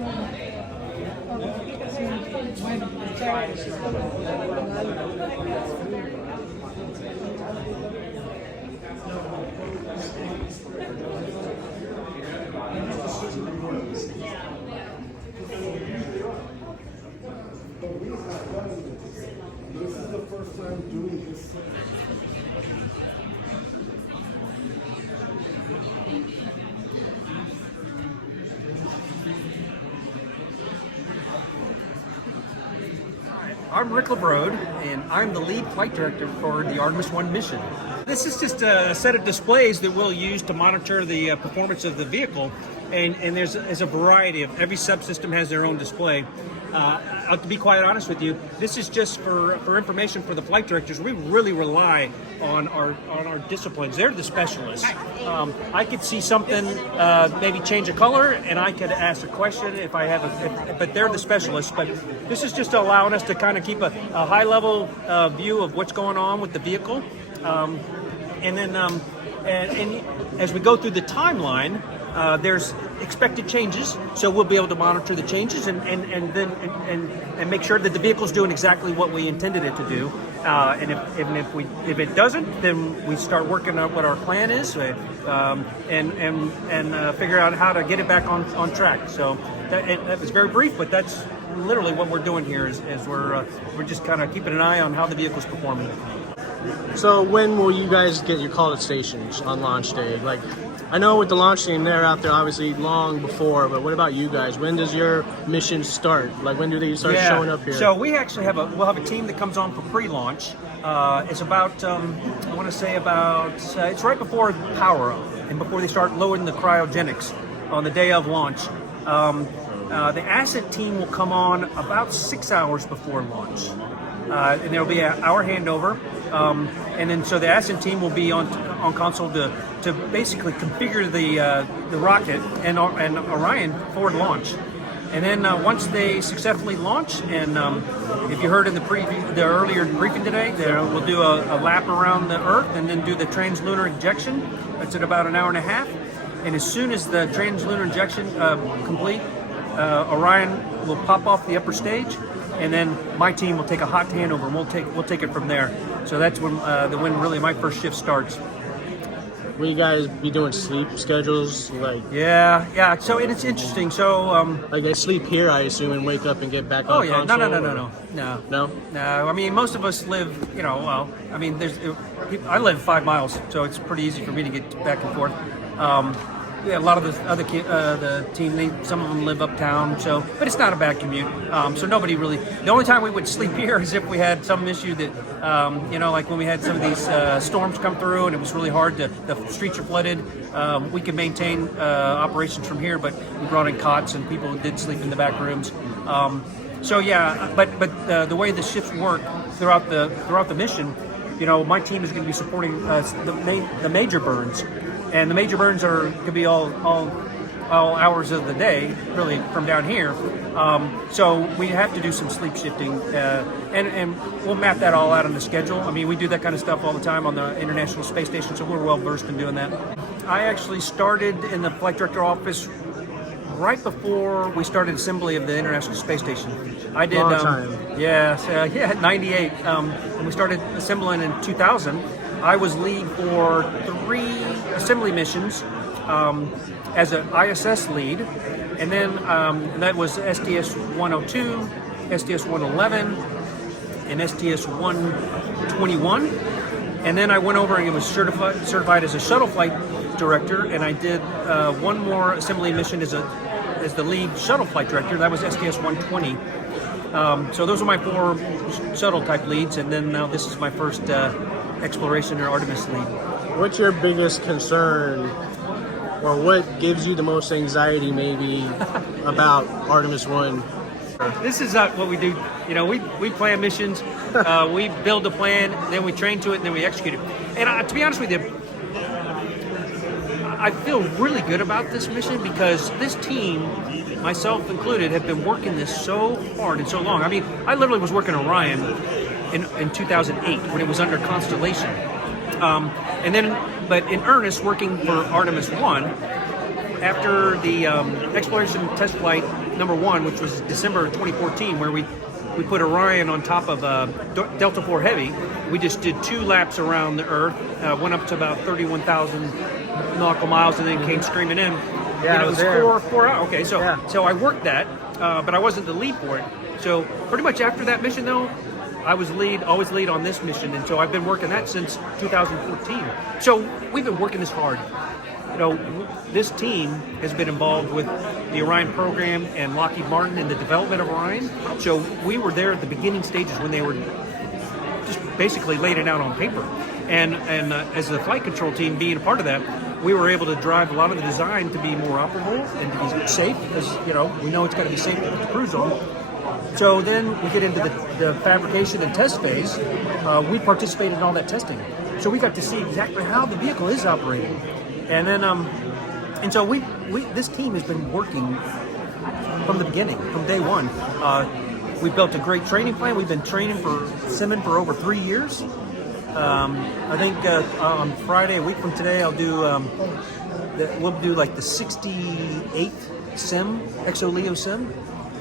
This is the first time doing this. I'm Rick LaBrode, and I'm the lead flight director for the Artemis-1 mission. This is just a set of displays that we'll use to monitor the performance of the vehicle, and there's a variety of, every subsystem has their own display. To be quite honest with you, this is just for information for the flight directors. We really rely on our disciplines. They're the specialists. I could see something, maybe change a color, and I could ask a question if I have but they're the specialists. But this is just allowing us to kind of keep a high level view of what's going on with the vehicle. And then and as we go through the timeline, there's expected changes, so we'll be able to monitor the changes and make sure that the vehicle's doing exactly what we intended it to do. And if it doesn't, then we start working on what our plan is, and figure out how to get it back on track. So that was very brief, but that's literally what we're doing here. Is we're just kind of keeping an eye on how the vehicle's performing. So when will you guys get your call to stations on launch day? Like, I know with the launch team, they're out there obviously long before, but what about you guys? When does your mission start? Like, when do they start showing up here? So we actually we'll have a team that comes on for pre-launch. It's about, I want to say about, it's right before power up and before they start loading the cryogenics on the day of launch. The ascent team will come on about 6 hours before launch. And there'll be our handover, and then so the ascent team will be on console to basically configure the rocket and Orion for launch. And then once they successfully launch, and if you heard in the earlier briefing today, we'll do a lap around the Earth and then do the translunar injection. That's at about an hour and a half. And as soon as the translunar injection complete, Orion will pop off the upper stage. And then my team will take a hot handover, and we'll take it from there. So that's when really my first shift starts. Will you guys be doing sleep schedules? Like yeah. So it's interesting. So like they sleep here, I assume, and wake up and get back on. Oh yeah, console, no. I mean, most of us live. I mean, I live 5 miles, so it's pretty easy for me to get back and forth. Yeah, a lot of the other the team, some of them live uptown, but it's not a bad commute. So nobody really. The only time we would sleep here is if we had some issue that, like when we had some of these storms come through and it was really hard the streets are flooded. We could maintain operations from here, but we brought in cots and people did sleep in the back rooms. So yeah, but the way the shifts work throughout the mission, my team is going to be supporting the major burns. And the major burns could be all hours of the day, really, from down here. So we have to do some sleep shifting, and we'll map that all out on the schedule. I mean, we do that kind of stuff all the time on the International Space Station, so we're well versed in doing that. I actually started in the flight director office right before we started assembly of the International Space Station. I did. Long time. 98. When we started assembling in 2000. I was lead for 3 assembly missions as an ISS lead, and then that was STS-102, STS-111, and STS-121. And then I went over and was certified as a shuttle flight director, and I did one more assembly mission as the lead shuttle flight director. That was STS-120. So those are my 4 shuttle type leads, and then now this is my first exploration or Artemis lead. What's your biggest concern, or what gives you the most anxiety maybe about Artemis-1? This is what we do. We plan missions, we build a plan, then we train to it, and then we execute it. And to be honest with you, I feel really good about this mission because this team, myself included, have been working this so hard and so long. I mean, I literally was working Orion in 2008 when it was under Constellation, but in earnest working for Artemis-1 after the exploration test flight number 1, which was December 2014, where we put Orion on top of Delta IV Heavy. We just did 2 laps around the Earth, went up to about 31,000 nautical miles, and then came streaming in. Yeah, it was there. 4 hours. Okay, so I worked that, but I wasn't the lead for it. So pretty much after that mission, though, I was always lead on this mission, and so I've been working that since 2014. So we've been working this hard. This team has been involved with the Orion program and Lockheed Martin in the development of Orion. So we were there at the beginning stages when they were just basically laid it out on paper. And as the flight control team being a part of that, we were able to drive a lot of the design to be more operable and to be safe, because we know it's got to be safe to put the crews on. So then we get into the fabrication and test phase. We participated in all that testing, so we got to see exactly how the vehicle is operating. And then, and so this team has been working from the beginning, from day one. We built a great training plan. We've been training for simming for over 3 years. I think on Friday, a week from today, we'll do like the 68th sim, ExoLeo sim.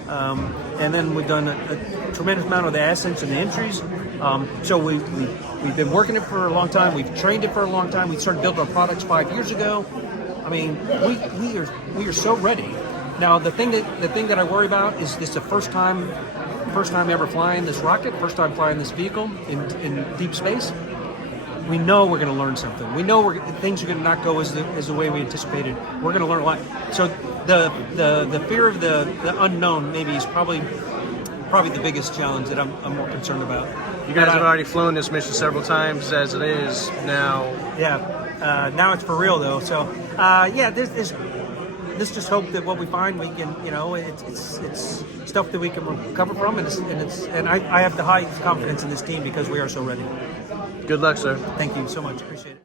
And then we've done a tremendous amount of the ascents and the entries. So we've been working it for a long time. We've trained it for a long time. We started building our products 5 years ago. I mean, we are so ready. Now the thing that I worry about is this: the first time ever flying this rocket, first time flying this vehicle in deep space. We know we're going to learn something. We know things are going to not go as the way we anticipated. We're going to learn a lot. So the fear of the unknown maybe is probably the biggest challenge that I'm more concerned about. You guys have already flown this mission several times as it is now. Yeah, now it's for real though. So let's just hope that what we find, we can, it's stuff that we can recover from, and I have the highest confidence in this team because we are so ready. Good luck, sir. Thank you so much. Appreciate it.